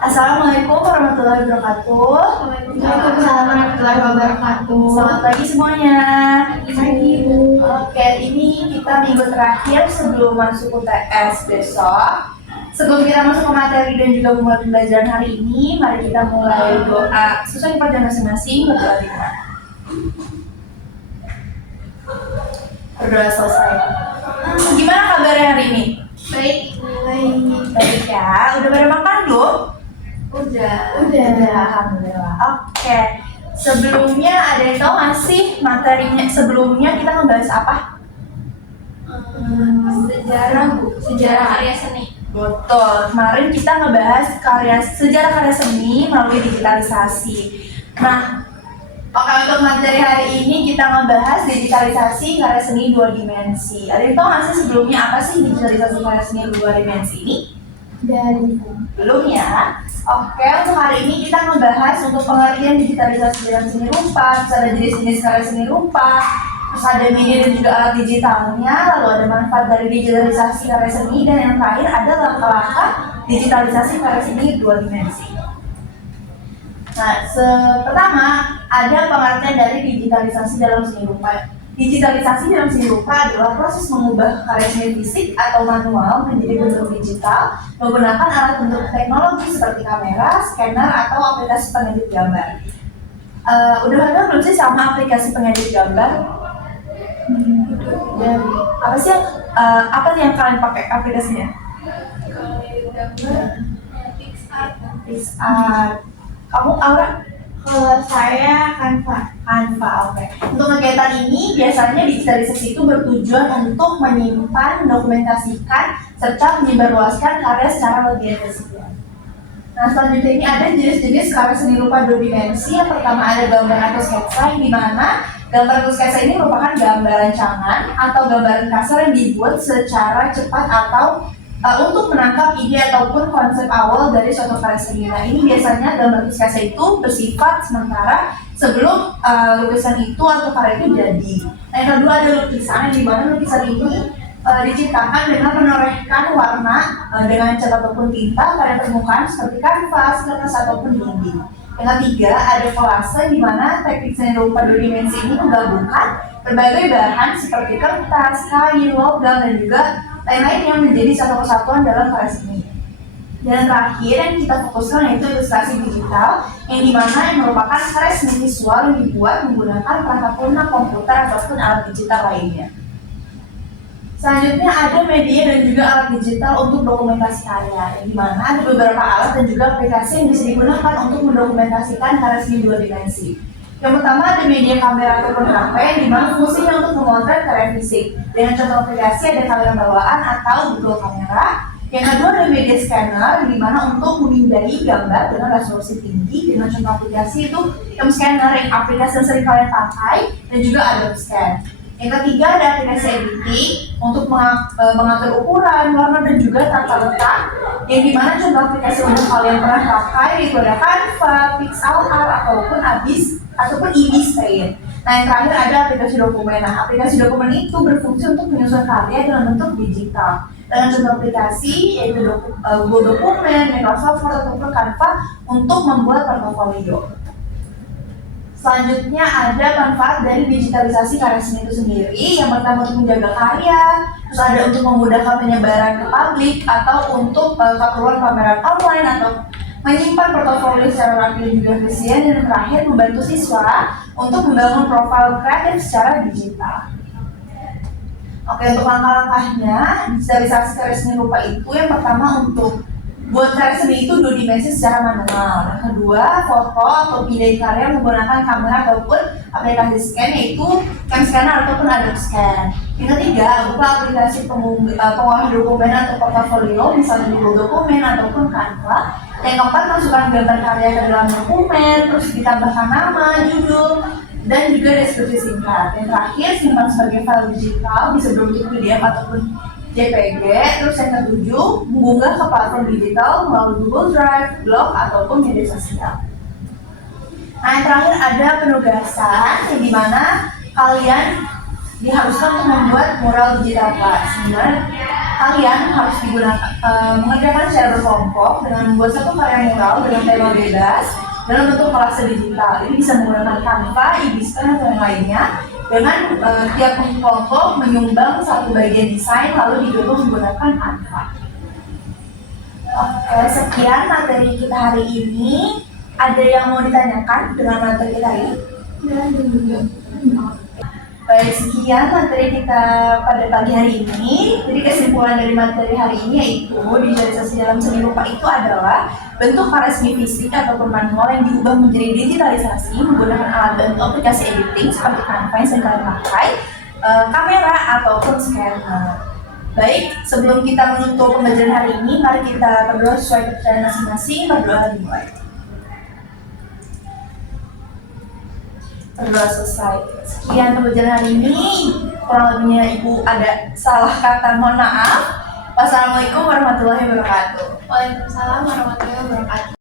Assalamualaikum warahmatullahi wabarakatuh. Waalaikumsalam warahmatullahi wabarakatuh. Selamat pagi semuanya. Pagi, Bu. Oke, ini kita minggu terakhir sebelum masuk UTS besok. Sebelum kita masuk ke materi dan juga memulai pembelajaran hari ini, mari kita mulai doa sesuai pada masing-masing. Berdoa selesai. Gimana kabarnya hari ini? Baik. Baik ya. Udah pada makan belum? Udah. Alhamdulillah. Oke. Sebelumnya ada yang tahu nggak sih materinya sebelumnya kita ngebahas apa? Sejarah, Bu. Sejarah karya seni. Betul. Kemarin kita ngebahas sejarah karya seni melalui digitalisasi. Nah, oke, untuk materi hari ini kita ngebahas digitalisasi karya seni 2 dimensi. Ada yang tahu nggak sih sebelumnya apa sih digitalisasi karya seni 2 dimensi ini? Belum ya? Oke, untuk hari ini kita ngebahas untuk pengertian digitalisasi dalam seni rupa, terus ada jenis-jenis karya seni rupa, terus ada media dan juga alat digitalnya, lalu ada manfaat dari digitalisasi karya seni, dan yang terakhir ada langkah-langkah digitalisasi karya seni 2 dimensi. Nah, pertama ada pengertian dari digitalisasi dalam seni rupa. Digitalisasi dalam seni rupa adalah proses mengubah karya seni fisik atau manual menjadi bentuk digital menggunakan alat bentuk teknologi seperti kamera, scanner, atau aplikasi pengedit gambar. Udah ada belum sih sama aplikasi pengedit gambar? Dan apa sih apa yang kalian pakai aplikasinya? Kalau gambar, PixArt. Kamu Aura? Kalau saya Canva. Oke. Untuk kegiatan ini biasanya digitalisasi itu bertujuan untuk menyimpan, mendokumentasikan, serta menyebarluaskan karya secara lebih efisien. Nah, selanjutnya ini ada jenis-jenis karya seni rupa 2 dimensi. Yang pertama ada gambar atau sketsa, yang dimana gambar atau sketsa ini merupakan gambar rancangan atau gambaran kasar yang dibuat secara cepat atau untuk menangkap ide ataupun konsep awal dari suatu karya seni. Nah, ini biasanya gambar sketsa itu bersifat sementara sebelum lukisan itu atau karya itu jadi. Nah, yang kedua ada lukisan, di mana lukisan ini diciptakan dengan menorehkan warna dengan cat ataupun tinta pada permukaan seperti kanvas, kertas ataupun dinding. Yang ketiga ada kolase, di mana teknik seni rupa 2 dimensi ini menggabungkan berbagai bahan seperti kertas, kayu, logam, dan juga lain-lain yang menjadi satu kesatuan dalam karya seni. Dan terakhir yang kita fokuskan yaitu ilustrasi digital, yang dimana yang merupakan karya seni visual yang dibuat menggunakan perangkat lunak, komputer, ataupun alat digital lainnya. Selanjutnya ada media dan juga alat digital untuk dokumentasi karya, yang dimana ada beberapa alat dan juga aplikasi yang bisa digunakan untuk mendokumentasikan karya seni 2 dimensi. Yang pertama ada media kamera ataupun HP, di mana fungsinya untuk memotret karya fisik. Dengan contoh aplikasi ada kamera bawaan atau Google Kamera. Yang kedua ada media scanner, di mana untuk memindai gambar dengan resolusi tinggi. Dengan contoh aplikasi itu film scanner, yang aplikasi yang sering kalian pakai, dan juga Adobe Scan. Yang ketiga ada aplikasi editing untuk mengatur ukuran, warna, dan juga tata letak. Yang dimana contoh aplikasi yang kalian pernah pakai itu ada Canva, PixArt, ataupun Ibistain. Nah, yang terakhir ada aplikasi dokumen. Nah, aplikasi dokumen itu berfungsi untuk menyusun karya dalam bentuk digital. Dengan contoh aplikasi yaitu Google Dokumen, Microsoft Word, ataupun Canva untuk membuat portofolio. Selanjutnya ada manfaat dari digitalisasi karya seni itu sendiri. Yang pertama untuk menjaga karya, terus ada untuk memudahkan penyebaran ke publik, atau untuk keperluan pameran online, atau menyimpan portofolio secara rapi dan juga efisien, dan yang terakhir membantu siswa untuk membangun profil kreatif secara digital. Oke, untuk langkah-langkahnya digitalisasi karya seni rupa itu yang pertama untuk buat karya seni itu 2 dimensi secara manual. Yang kedua, foto atau pindai karya menggunakan kamera ataupun aplikasi scan, yaitu Camscanner ataupun Adobe Scan. Yang ketiga, buka aplikasi pengolah dokumen atau portofolio, misalnya Google Dokumen ataupun Canva. Yang keempat, masukkan gambar karya ke dalam dokumen, terus ditambahkan nama, judul, dan juga deskripsi singkat. Yang terakhir, simpan sebagai file digital, bisa berbentuk PDF ataupun JPG. Terus yang ketujuh, mengunggah ke platform digital melalui Google Drive, blog, ataupun media sosial. Nah, yang terakhir ada penugasan, yang dimana kalian diharuskan untuk membuat mural digital class. Dimana kalian harus mengerjakan secara berkelompok dengan membuat satu karya mural dengan tema bebas dalam bentuk kolase digital. Ini bisa menggunakan Canva, Ibispen, atau yang lainnya. Dengan tiap kelompok menyumbang satu bagian desain lalu didukung menggunakan Canva. Oke, sekian materi kita hari ini. Ada yang mau ditanyakan dengan materi kita hari ini? Baik, sekian materi kita pada pagi hari ini. Jadi kesimpulan dari materi hari ini yaitu digitalisasi dalam seni rupa itu adalah bentuk karya seni fisik ataupun manual yang diubah menjadi digitalisasi menggunakan alat bantu aplikasi editing seperti Canva yang sering kalian pakai, kamera ataupun scanner. Baik, sebelum kita menutup pembelajaran hari ini, mari kita berdoa sesuai kepercayaan masing-masing. Berdoa dimulai. Berdoa selesai. Sekian pembelajaran hari ini. Kurang lebihnya Ibu ada salah kata, mohon maaf. Wassalamualaikum warahmatullahi wabarakatuh. Waalaikumsalam warahmatullahi wabarakatuh.